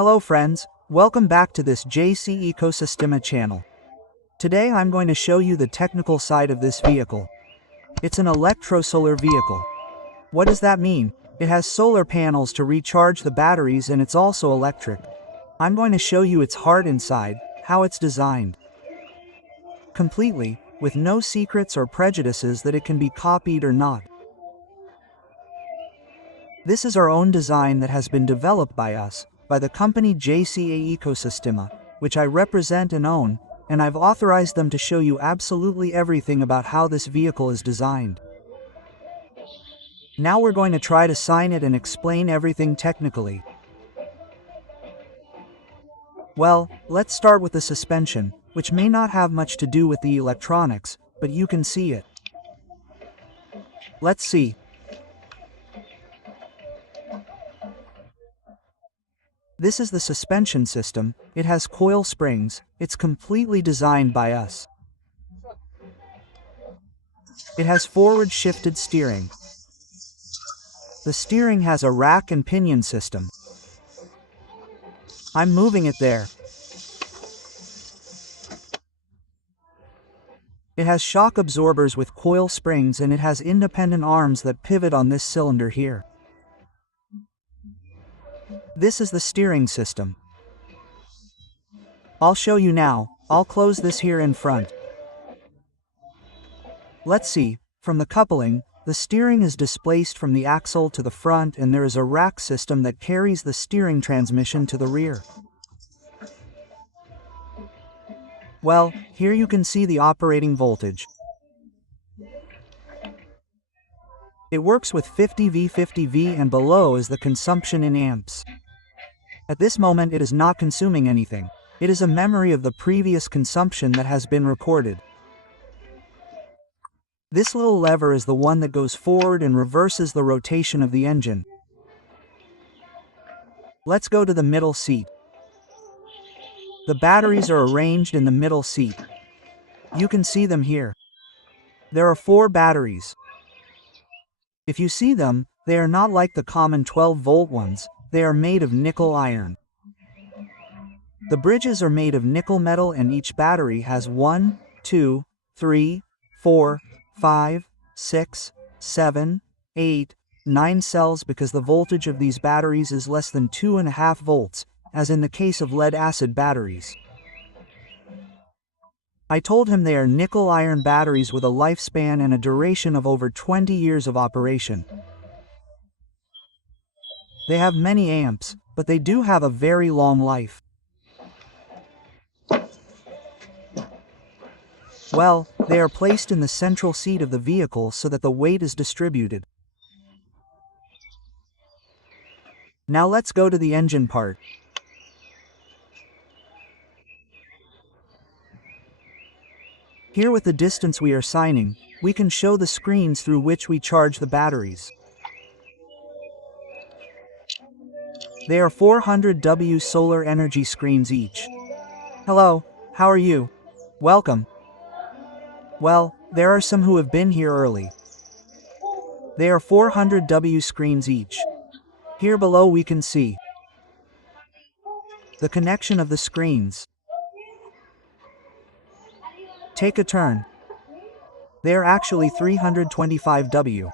Hello friends, welcome back to this Jca Solar channel. Today I'm going to show you the technical side of this vehicle. It's an electro-solar vehicle. What does that mean? It has solar panels to recharge the batteries and it's also electric. I'm going to show you its heart inside, how it's designed. Completely, with no secrets or prejudices that it can be copied or not. This is our own design that has been developed by us, by the company Jca Solar, which I represent and own, and I've authorized them to show you absolutely everything about how this vehicle is designed. Now we're going to try to sign it and explain everything technically. Well, let's start with the suspension, which may not have much to do with the electronics, but you can see it. Let's see. This is the suspension system. It has coil springs. It's completely designed by us. It has forward shifted steering. The steering has a rack and pinion system. I'm moving it there. It has shock absorbers with coil springs and it has independent arms that pivot on this cylinder here. This is the steering system. I'll show you now. I'll close this here in front. Let's see, from the coupling, the steering is displaced from the axle to the front and there is a rack system that carries the steering transmission to the rear. Well, here you can see the operating voltage. It works with 50V and below is the consumption in amps. At this moment it is not consuming anything. It is a memory of the previous consumption that has been recorded. This little lever is the one that goes forward and reverses the rotation of the engine. Let's go to the middle seat. The batteries are arranged in the middle seat. You can see them here. There are 4 batteries. If you see them, they are not like the common 12-volt ones, they are made of nickel iron. The bridges are made of nickel metal and each battery has 1, 2, 3, 4, 5, 6, 7, 8, 9 cells because the voltage of these batteries is less than 2.5 volts, as in the case of lead-acid batteries. I told him they are nickel-iron batteries with a lifespan and a duration of over 20 years of operation. They have many amps, but they do have a very long life. Well, they are placed in the central seat of the vehicle so that the weight is distributed. Now let's go to the engine part. Here with the distance we are signing, we can show the screens through which we charge the batteries. They are 400W solar energy screens each. Hello, how are you? Welcome. Well, there are some who have been here early. They are 400W screens each. Here below we can see the connection of the screens. Take a turn. They are actually 325W.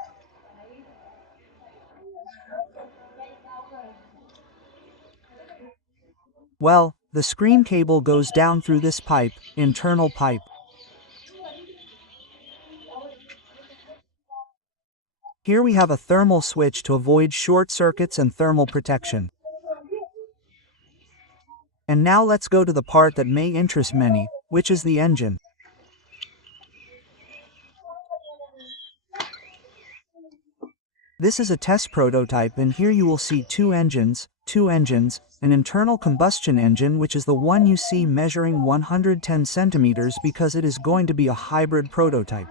Well, the screen cable goes down through this pipe, internal pipe. Here we have a thermal switch to avoid short circuits and thermal protection. And now let's go to the part that may interest many, which is the engine. This is a test prototype and here you will see two engines, an internal combustion engine which is the one you see measuring 110 centimeters because it is going to be a hybrid prototype.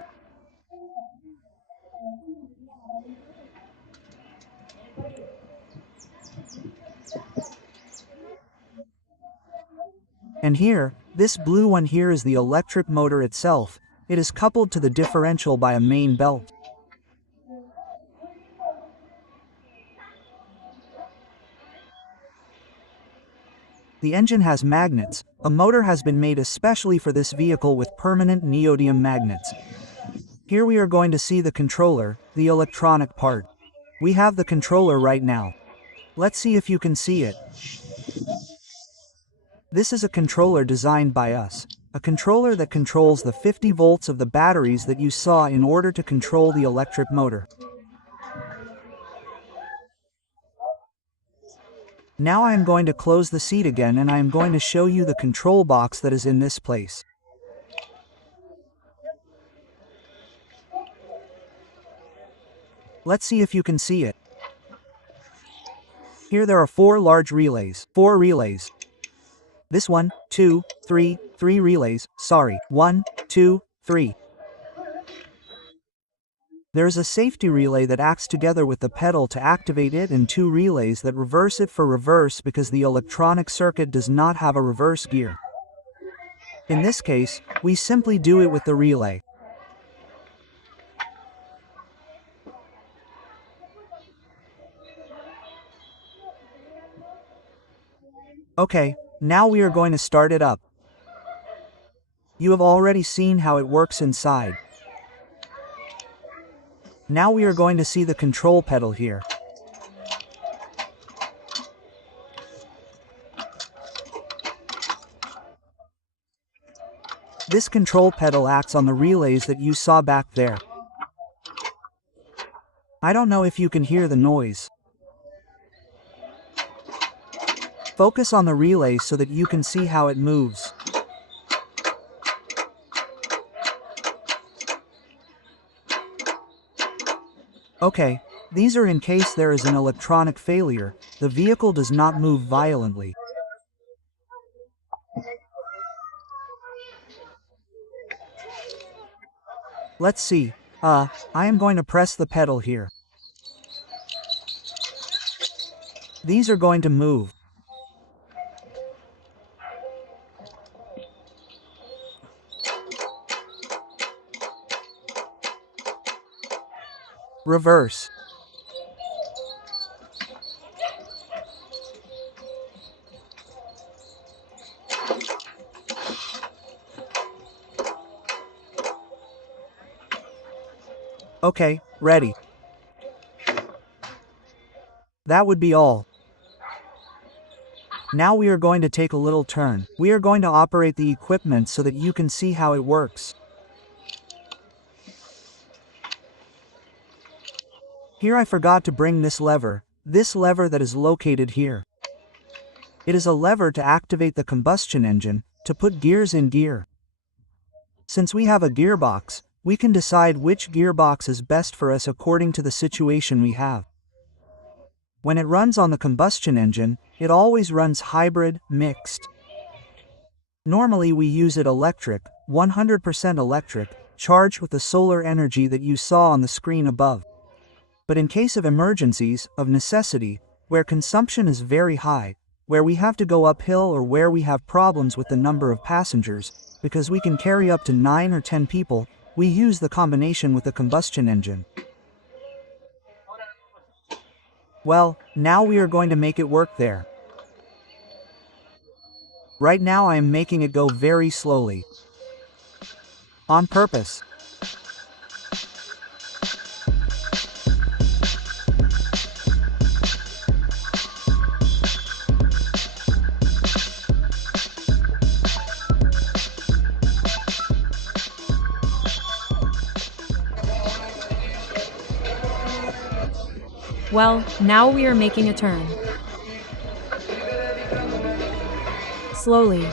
And here, this blue one here is the electric motor itself. It is coupled to the differential by a main belt. The engine has magnets. A motor has been made especially for this vehicle with permanent neodymium magnets. Here we are going to see the controller, the electronic part. We have the controller right now. Let's see if you can see it. This is a controller designed by us. A controller that controls the 50 volts of the batteries that you saw in order to control the electric motor. Now I am going to close the seat again and I am going to show you the control box that is in this place. Let's see if you can see it. Here there are 4 large relays. 4 relays. This 1, 2, 3, 3 relays. Sorry, 1, 2, 3. There is a safety relay that acts together with the pedal to activate it and 2 relays that reverse it for reverse because the electronic circuit does not have a reverse gear. In this case, we simply do it with the relay. Okay, now we are going to start it up. You have already seen how it works inside. Now we are going to see the control pedal here. This control pedal acts on the relays that you saw back there. I don't know if you can hear the noise. Focus on the relay so that you can see how it moves. Okay, these are in case there is an electronic failure. The vehicle does not move violently. Let's see. I am going to press the pedal here. These are going to move. Reverse. Okay, ready. That would be all. Now we are going to take a little turn. We are going to operate the equipment so that you can see how it works. Here I forgot to bring this lever that is located here. It is a lever to activate the combustion engine, to put gears in gear. Since we have a gearbox, we can decide which gearbox is best for us according to the situation we have. When it runs on the combustion engine, it always runs hybrid, mixed. Normally we use it electric, 100% electric, charged with the solar energy that you saw on the screen above. But in case of emergencies, of necessity, where consumption is very high, where we have to go uphill or where we have problems with the number of passengers, because we can carry up to 9 or 10 people, we use the combination with the combustion engine. Well, now we are going to make it work there. Right now I am making it go very slowly. On purpose. Well, now we are making a turn. Slowly.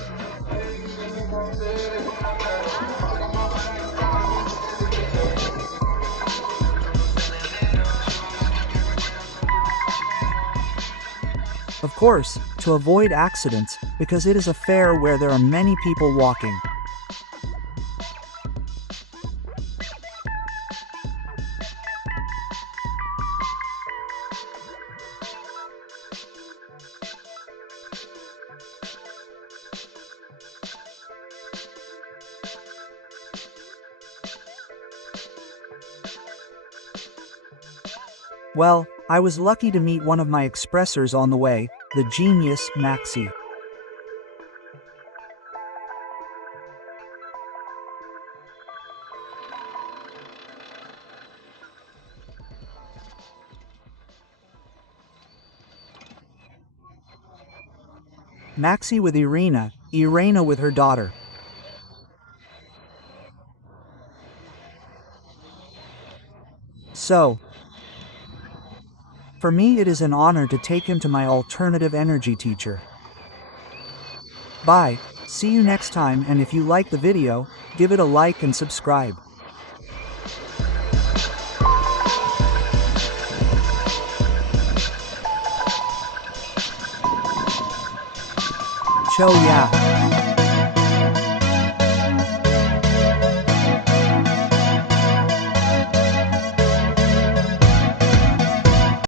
Of course, to avoid accidents, because it is a fair where there are many people walking. Well, I was lucky to meet one of my expressors on the way, the genius, Maxi. Maxi with Irina, Irena with her daughter. So, for me it is an honor to take him to my alternative energy teacher. Bye, see you next time, and if you like the video, give it a like and subscribe. Cho yeah.